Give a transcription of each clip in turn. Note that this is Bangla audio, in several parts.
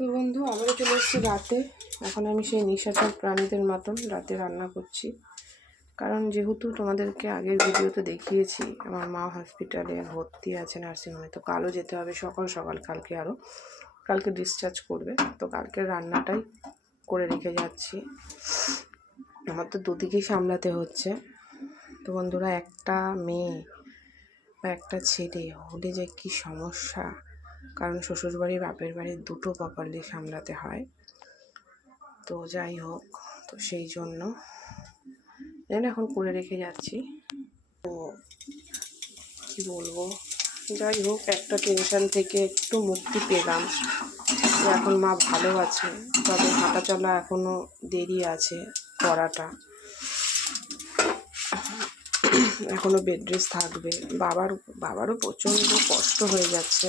তো বন্ধু আবারও চলে এসেছি রাতে। এখন আমি সেই নিশাচর প্রাণীদের মতন রাতে রান্না করছি, কারণ যেহেতু তোমাদেরকে আগের ভিডিওতে দেখিয়েছি আমার মা হসপিটালে ভর্তি আছে নার্সিংহোমে, তো কালও যেতে হবে সকাল সকাল, কালকে ডিসচার্জ করবে। তো কালকে রান্নাটাই করে রেখে যাচ্ছি, আমার তো দুদিকেই সামলাতে হচ্ছে। তো বন্ধুরা, একটা মেয়ে বা একটা ছেলে হলে যে কী সমস্যা, কারণ শ্বশুরবাড়ি বাপের বাড়ির দুটো প্রপারলি সামলাতে হয়। তো যাই হোক, তো সেই জন্য এখন করে রেখে যাচ্ছি। তো কী বলবো, যাই হোক, একটা টেনশন থেকে একটু মুক্তি পেলাম যে এখন মা ভালো আছে, তবে হাঁটা চলা এখনও দেরি আছে করাটা, এখনও বেড রেস্ট থাকবে। বাবারও প্রচণ্ড কষ্ট হয়ে যাচ্ছে,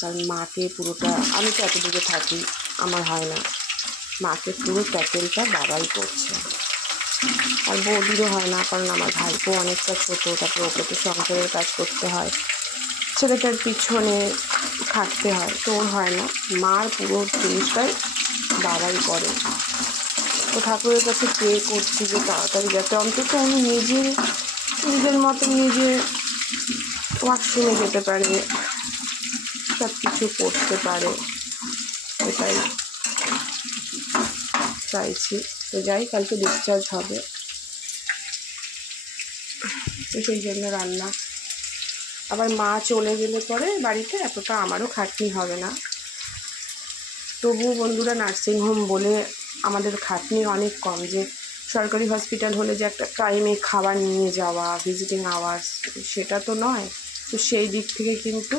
কারণ মাকে পুরোটা, আমি তো এতদিকে থাকি, আমার হয় না, মাকে পুরো ট্যাকেলটা বাবাই করছে। আর বৌদিরও হয় না, কারণ আমার ভাইপো অনেকটা ছোটো, তারপরে ওকে তো সংসারের কাজ করতে হয়, ছেলেটার পিছনে খাটতে হয়, তো ওর হয় না। মার পুরো জিনিসটাই বাবাই করে। তো ঠাকুরের কাছে প্রে করছি যে তাড়াতাড়ি যাতে অন্তত উনি নিজের মতো নিজে ওয়াশরুমে যেতে পারে, সব কিছু করতে পারে, এটাই চাইছি। তো যাই, কালকে ডিসচার্জ হবে, তো সেই জন্য রান্না। আবার মা চলে গেলে পরে বাড়িতে এতটা আমারও খাটনি হবে না। তবুও বন্ধুরা, নার্সিংহোম বলে আমাদের খাটনি অনেক কম। যে সরকারি হসপিটাল হলে যে একটা টাইমে খাবার নিয়ে যাওয়া, ভিজিটিং আওয়ার্স, সেটা তো নয়। তো সেই দিক থেকে কিন্তু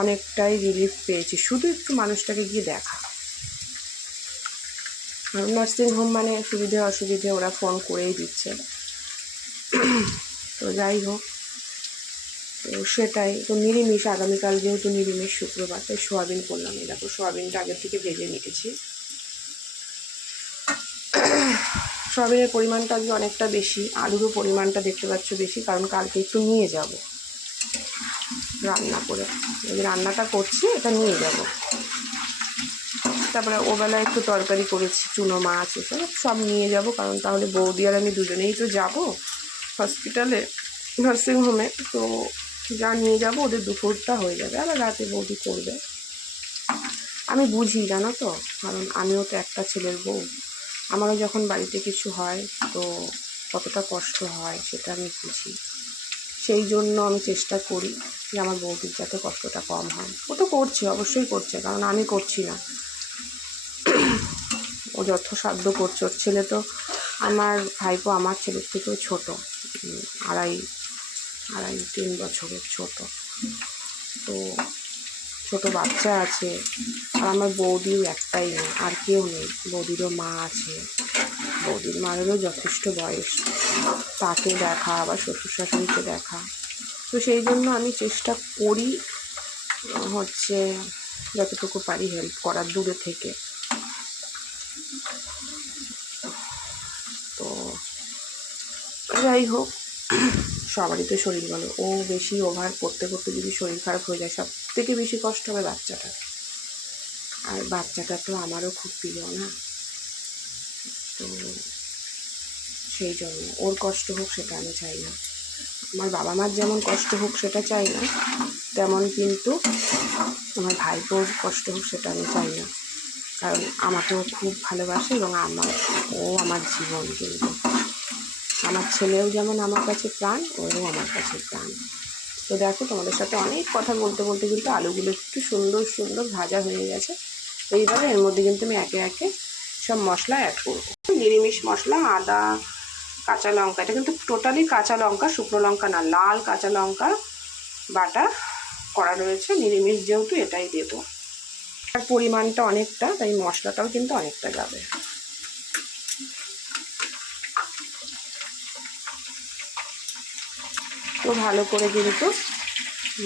অনেকটাই রিলিফ পেয়েছি, শুধু একটু মানুষটাকে গিয়ে দেখা। নার্সিংহোম মানে সুবিধে অসুবিধে ওরা ফোন করেই দিচ্ছে। তো যাই হোক, তো সেটাই। তো নিরামিষ, আগামীকাল যেহেতু নিরামিষ শুক্রবার, তাই সোয়াবিন করলাম। এই দেখো, সোয়াবিনটা আগের থেকে ভেজে নিয়েছি। সোয়াবিনের পরিমাণটা আজকে অনেকটা বেশি, আলুরও পরিমাণটা দেখতে পাচ্ছ বেশি, কারণ কালকে একটু নিয়ে যাব রান্না করে। এই রান্নাটা করছি, এটা নিয়ে যাব। তারপরে ওবেলা একটু তরকারি করেছি, চুনো মাছ, এসব সব নিয়ে যাব, কারণ তাহলে বৌদি আর আমি দুজনেই তো যাব হসপিটালে, নার্সিংহোমে। তো যা নিয়ে যাব ওদের দুপুরটা হয়ে যাবে, আবার রাতে বৌদি করবে। আমি বুঝি, জানো তো, কারণ আমিও তো একটা ছেলের বউ। আমারও যখন বাড়িতে কিছু হয় তো কতটা কষ্ট হয় সেটা আমি বুঝি। সেই জন্য আমি চেষ্টা করি যে আমার বৌদির যাতে কষ্টটা কম হয়। ও তো করছে, অবশ্যই করছে, কারণ আমি করছি না। ও যথাসাধ্য করছে। ওর ছেলে তো, আমার ভাইপো আমার ছেলের থেকেও ছোটো, আড়াই 3 বছরের ছোট। তো ছোটো বাচ্চা আছে, আর আমার বৌদিও একটাই নেই, আর কেউ নেই। বৌদিরও মা আছে, বৌদির মায়েরও যথেষ্ট বয়স, তাকে দেখা, আবার শ্বশুর শাশুড়িকে দেখা। তো সেই জন্য আমি চেষ্টা করি হচ্ছে যতটুকু পারি হেল্প করার দূরে থেকে। তো যাই হোক, সবারই তো শরীর বলো, ও বেশি ওভার করতে করতে যদি শরীর খারাপ হয়ে যায়, সব থেকে বেশি কষ্ট হবে বাচ্চাটা। আর বাচ্চাটা তো আমারও খুব প্রিয় না, তো সেই জন্য ওর কষ্ট হোক সেটা আমি চাই না। আমার বাবা মার যেমন কষ্ট হোক সেটা চাই না, তেমন কিন্তু আমার ভাইপোর কষ্ট হোক সেটা আমি চাই না, কারণ আমাকেও খুব ভালোবাসে এবং ও আমার জীবন। কিন্তু আমার ছেলেও যেমন আমার কাছে প্রাণ, ওরও আমার কাছে প্রাণ। তো দেখো, তোমাদের সাথে অনেক কথা বলতে বলতে কিন্তু আলুগুলো একটু সুন্দর সুন্দর ভাজা হয়ে গেছে। এইবারে এর মধ্যে কিন্তু আমি একে একে সব মশলা অ্যাড করবো। নিরামিষ মশলা, আদা, কাঁচা লঙ্কা, এটা কিন্তু টোটালি কাঁচা লঙ্কা, শুকনো লঙ্কা না, লাল কাঁচা লঙ্কা বাটা করা রয়েছে। নিরামিষ যেহেতু এটাই দেবো, আর পরিমাণটা অনেকটা, তাই মশলাটাও কিন্তু অনেকটা যাবে। তো ভালো করে কিন্তু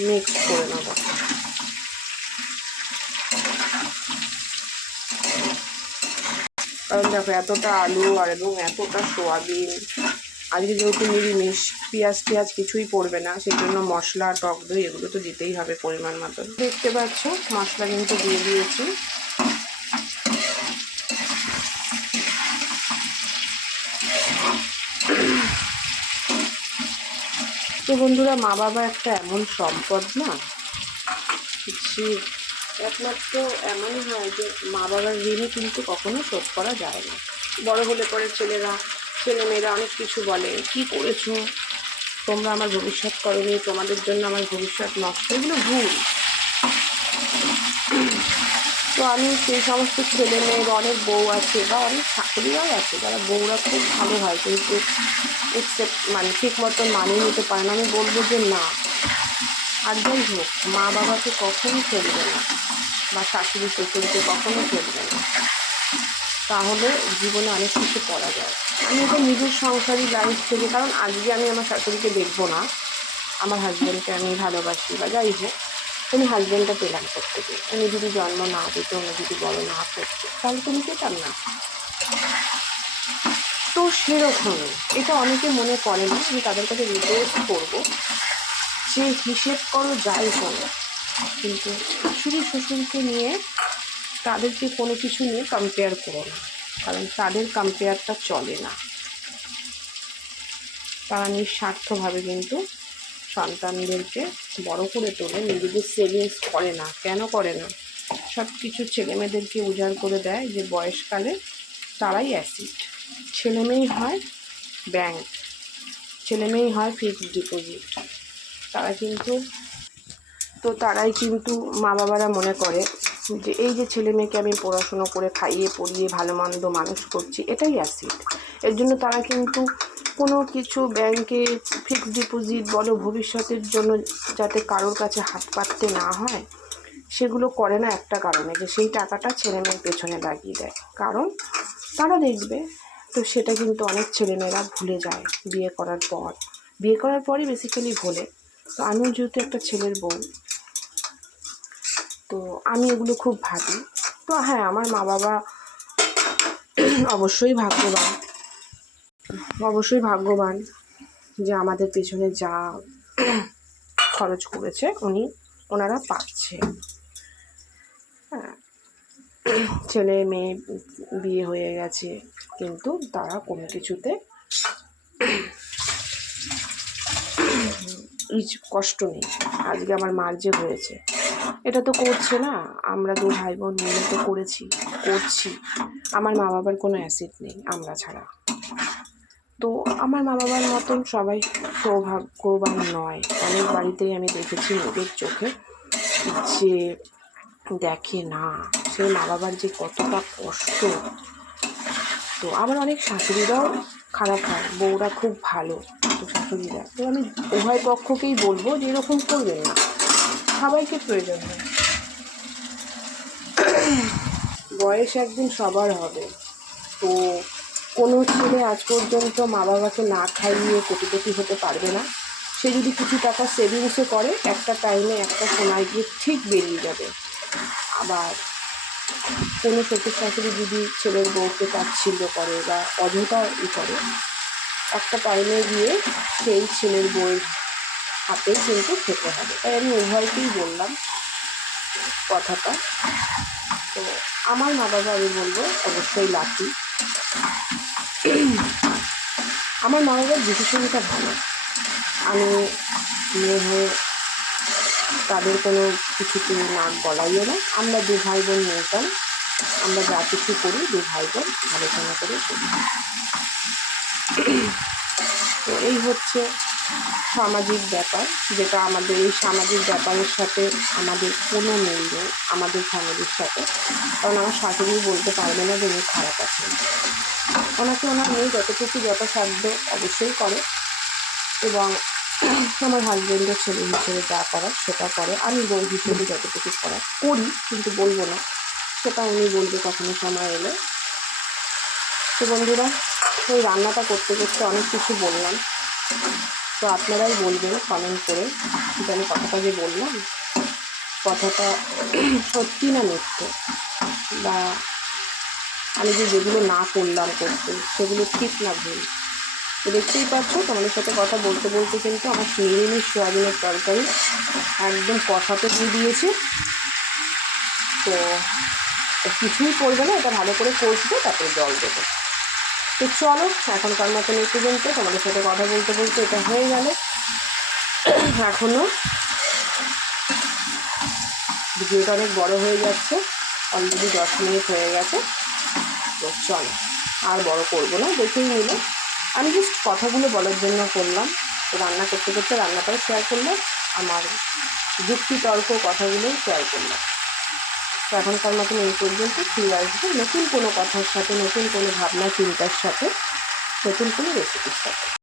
মিক্স করে নেব। কারণ দেখো, এতটা আলু আর এবং এতটা সোয়াবিন, আজকে যেহেতু নিরামিষ, পেঁয়াজ কিছুই পড়বে না, সেই জন্য মশলা, টক দই এগুলো তো দিতেই হবে পরিমাণ মতো। দেখতে পাচ্ছ মশলা কিন্তু দিয়ে দিয়েছি, তো বন্ধুরা, মা বাবা একটা এমন সম্পদ না, যে একমাত্র এমনই হয় যে মা বাবার ঋণই কিন্তু কখনো শোধ করা যায় না। বড় হলে পরে ছেলেমেয়েরা অনেক কিছু বলে, কি করেছো তোমরা, আমার ভবিষ্যৎ করোনি, তোমাদের জন্য আমার ভবিষ্যৎ নষ্ট, এগুলো ভুল। তো আমি সেই সমস্ত ছেলে মেয়ের অনেক বউ আছে বা অনেক শাশুড়িরাও আছে যারা বউরা খুব ভালো হয় কিন্তু ঠিক মতন মানিয়ে নিতে পারে না। আমি বলবো যে না, আর যাই হোক, মা বাবাকে কখনো ফেলবে না বা শাশুড়ি শ্বশুরকে কখনো ফেলবে না, তাহলে জীবনে অনেক কিছু করা যায়। আমি এটা নিজের সংসারী লাইফ থেকে, কারণ আজকে আমি আমার শাশুড়িকে দেখবো না, আমার হাজব্যান্ডকে আমি ভালোবাসি বা যাই হোক, উনি হাজব্যান্ডটা পেলাম করতে গিয়ে, উনি যদি জন্ম না দিত, উনি যদি বড় না করতো, তাহলে তুমি পেতাম না। তো সেরকমই এটা অনেকে মনে করে না। আমি তাদের কাছে রিকোয়েস্ট করবো যে হিসেব করো যাই করো, কিন্তু শাশুড়ি শ্বশুরকে নিয়ে তাদেরকে কোনো কিছু নিয়ে কম্পেয়ার করো না, কারণ তাদের কম্পেয়ারটা চলে না। তারা নিঃস্বার্থভাবে কিন্তু সন্তানদেরকে বড় করে তোলে, নিজেদের সেভিংস করে না। কেন করে না? সব কিছু ছেলেমেয়েদেরকে উজাড় করে দেয় যে বয়সকালে তারাই অ্যাসিড। ছেলেমেয়েই হয় ব্যাংক, ছেলেমেয়েই হয় ফিক্সড ডিপোজিট। তারাই কিন্তু মা বাবারা মনে করে যে এই যে ছেলে মেয়েকে আমি পড়াশুনো করে খাইয়ে পড়িয়ে ভালো মন্দ মানুষ করছি, এটাই অ্যাসিড। এর জন্য তারা কিন্তু কোনো কিছু ব্যাংকে ফিক্সড ডিপোজিট বলো, ভবিষ্যতের জন্য যাতে কারোর কাছে হাত পাততে না হয়, সেগুলো করে না একটা কারণে, যে সেই টাকাটা ছেলে মেয়ের পেছনে লাগিয়ে দেয়, কারণ তারা দেখবে। তো সেটা কিন্তু অনেক ছেলেমেয়েরা ভুলে যায় বিয়ে করার পরই বেসিক্যালি ভোলে। তো আমিও যেহেতু একটা ছেলের বউ, তো আমি এগুলো খুব ভাবি। তো হ্যাঁ, আমার মা বাবা অবশ্যই ভাগ্যবান যে আমাদের পেছনে যা খরচ করেছে ওনারা পাচ্ছে। হ্যাঁ, ছেলে মেয়ে বিয়ে হয়ে গেছে, কিন্তু তারা কোনো কিছুতে কষ্ট নেই। আজকে আমার মার যে হয়েছে, এটা তো করছে না, আমরা দু ভাই বোন মিলে তো করছি। আমার মা বাবার কোনো অ্যাসিড নেই আমরা ছাড়া। তো আমার মা বাবার মতন সবাই সৌভাগ্যবান নয়। অনেক বাড়িতেই আমি দেখেছি নিজের চোখে যে দেখে না সেই মা বাবার যে কতটা কষ্ট। তো আবার অনেক শাশুড়িরাও খারাপ হয়, বউরা খুব ভালো, তো শাশুড়িরা। তো আমি উভয় পক্ষকেই বলবো যে এরকম করবেন না, সবাইকে প্রয়োজন হয়। বয়স একদিন সবার হবে। তো কোনো ছেলে আজ পর্যন্ত মা বাবাকে না খাইয়ে কোটিপতি হতে পারবে না। সে যদি কিছু টাকা সেভিংসও করে, একটা টাইমে একটা সময় গিয়ে ঠিক বেরিয়ে যাবে। আবার কোনো শ্বশুর শাশুড়ি যদি ছেলের বউকে তাচ্ছিল্য করে বা অযথা করে, একটা টাইমে গিয়ে সেই ছেলের বউয়ের হাতেই কিন্তু খেতে হবে। তাই আমি উভয়কেই বললাম কথাটা। তো আমার মা বাবা, আমি বলবো অবশ্যই লাকি। আমার মা বাবার ডিসিশনটা ভালো। আমি মেয়ে হয়ে তাদের কোনো কিছুতে নাক গলাইও না। আমরা দু ভাই বোন মেয়েটান, আমরা যা কিছু করি দু ভাই বোন আলোচনা করে করি। তো এই হচ্ছে সামাজিক ব্যাপার, যেটা আমাদের এই সামাজিক ব্যাপারের সাথে আমাদের কোনো মিল নেই আমাদের ফ্যামিলির সাথে। কারণ আমার শাশুড়ি বলতে পারবে না যে উনি খারাপ আছেন। ওনাকে ওনার মেয়ে যতটুকু যথাসাধ্য অবশ্যই করে, এবং আমার হাজব্যান্ডের ছেলে হিসেবে যা করার সেটা করে। আমি বউ হিসেবে যতটুকু করার করি, কিন্তু বলবো না, সেটা উনি বলবে কখনো সময় এলে। তো বন্ধুরা, ওই রান্নাটা করতে করতে অনেক কিছু বললাম। তো আপনারাই বলবেন কমেন্ট করে যে আমি কথাটা যে বললাম, কথাটা সত্যি না মিথ্যে, বা আমি যেগুলো না করলাম করতে সেগুলো ঠিক না ভুল। তো দেখতেই পাচ্ছ, তোমাদের সাথে কথা বলতে বলতে কিন্তু আমার নিরামিষ সোয়াবিনের তরকারি একদম কষাতে দিয়ে দিয়েছে। তো কিছুই করবে না, এটা ভালো করে কষবে, তারপরে জল দেবে। তো চলো এখনকার মতন এই পর্যন্ত। তোমাদের সাথে কথা বলতে বলতে এটা হয়ে গেল। এখনও ভিডিওটা অনেক বড় হয়ে যাচ্ছে, অলরেডি 10 মিনিট হয়ে গেছে। তো চলো আর বড় করবো না, দেখেই নিলে। আমি জাস্ট কথাগুলো বলার জন্য করলাম। তো রান্না করতে করতে রান্নাটাও শেয়ার করলাম, আমার যুক্তি তর্ক কথাগুলো শেয়ার করলাম। তো এখনকার মতন এই পর্যন্ত। ফিরে আসবো নতুন কোনো কথার সাথে, নতুন কোনো ভাবনা চিন্তার সাথে, নতুন কোনো রেসিপির সাথে।